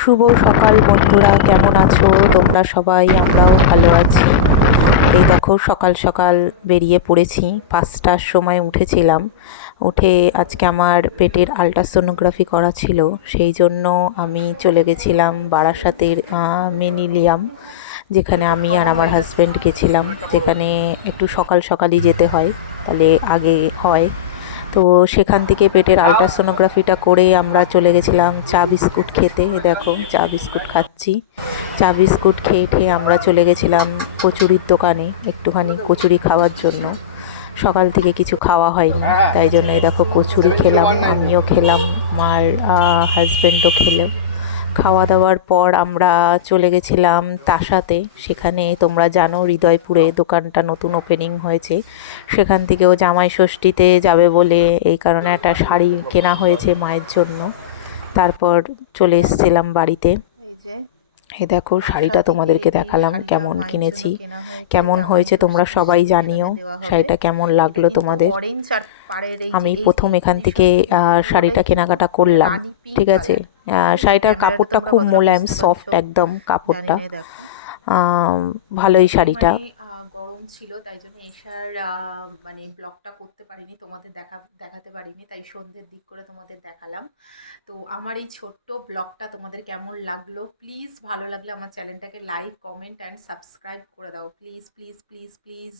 শুভ সকাল বন্ধুরা, কেমন আছো তোমরা সবাই? আমরাও ভালো আছি। এই দেখো সকাল সকাল বেরিয়ে পড়েছি। 5টার সময় উঠেছিলাম। উঠে আজকে আমার পেটের আল্ট্রাসোনোগ্রাফি করা ছিল, সেই জন্য আমি চলে গেছিলাম বারাসাতের মেনিলিয়াম, যেখানে আমি আর আমার হাজব্যান্ড গেছিলাম। যেখানে একটু সকাল সকালই যেতে হয়, তাহলে আগে হয়। তো সেখান থেকে পেটের আল্ট্রাসোনোগ্রাফিটা করে আমরা চলে গেছিলাম চা বিস্কুট খেতে। দেখো চা বিস্কুট খাচ্ছি। চা বিস্কুট খেয়ে খেয়ে আমরা চলে গেছিলাম কচুরির দোকানে একটুখানি কচুরি খাওয়ার জন্য। সকাল থেকে কিছু খাওয়া হয়নি, তাই জন্য এই দেখো কচুরি খেলাম, আমিও খেলাম, আমার হাজব্যান্ডও খেলো। খাওয়া দাওয়ার পর আমরা চলে গেছিলাম তাসাতে। সেখানে তোমরা জানো হৃদয়পুরে দোকানটা নতুন ওপেনিং হয়েছে। সেখান থেকেও জামাই ষষ্ঠীতে যাবে বলে এই কারণে একটা শাড়ি কেনা হয়েছে মায়ের জন্য। তারপর চলে এসেছিলাম বাড়িতে। এই দেখো শাড়িটা তোমাদেরকে দেখালাম কেমন কিনেছি। কেমন হয়েছে তোমরা সবাই জানিও, শাড়িটা কেমন লাগলো তোমাদের। আমি প্রথম এখান থেকে শাড়িটা কেনাকাটা করলাম। ঠিক আছে, শাড়িটার কাপড়টা খুব মোলায়েম, সফট একদম কাপড়টা। ভালোই শাড়িটা। গরম ছিল, তাই জন্য এশার মানে ব্লগটা করতে পারিনি, তোমাদের দেখাতে পারিনি, তাই সন্ধ্যের দিক করে তোমাদের দেখালাম। তো আমার এই ছোট্ট ব্লগটা তোমাদের কেমন লাগলো? প্লিজ ভালো লাগলে আমার চ্যানেলটাকে লাইক, কমেন্ট অ্যান্ড সাবস্ক্রাইব করে দাও, প্লিজ প্লিজ প্লিজ প্লিজ।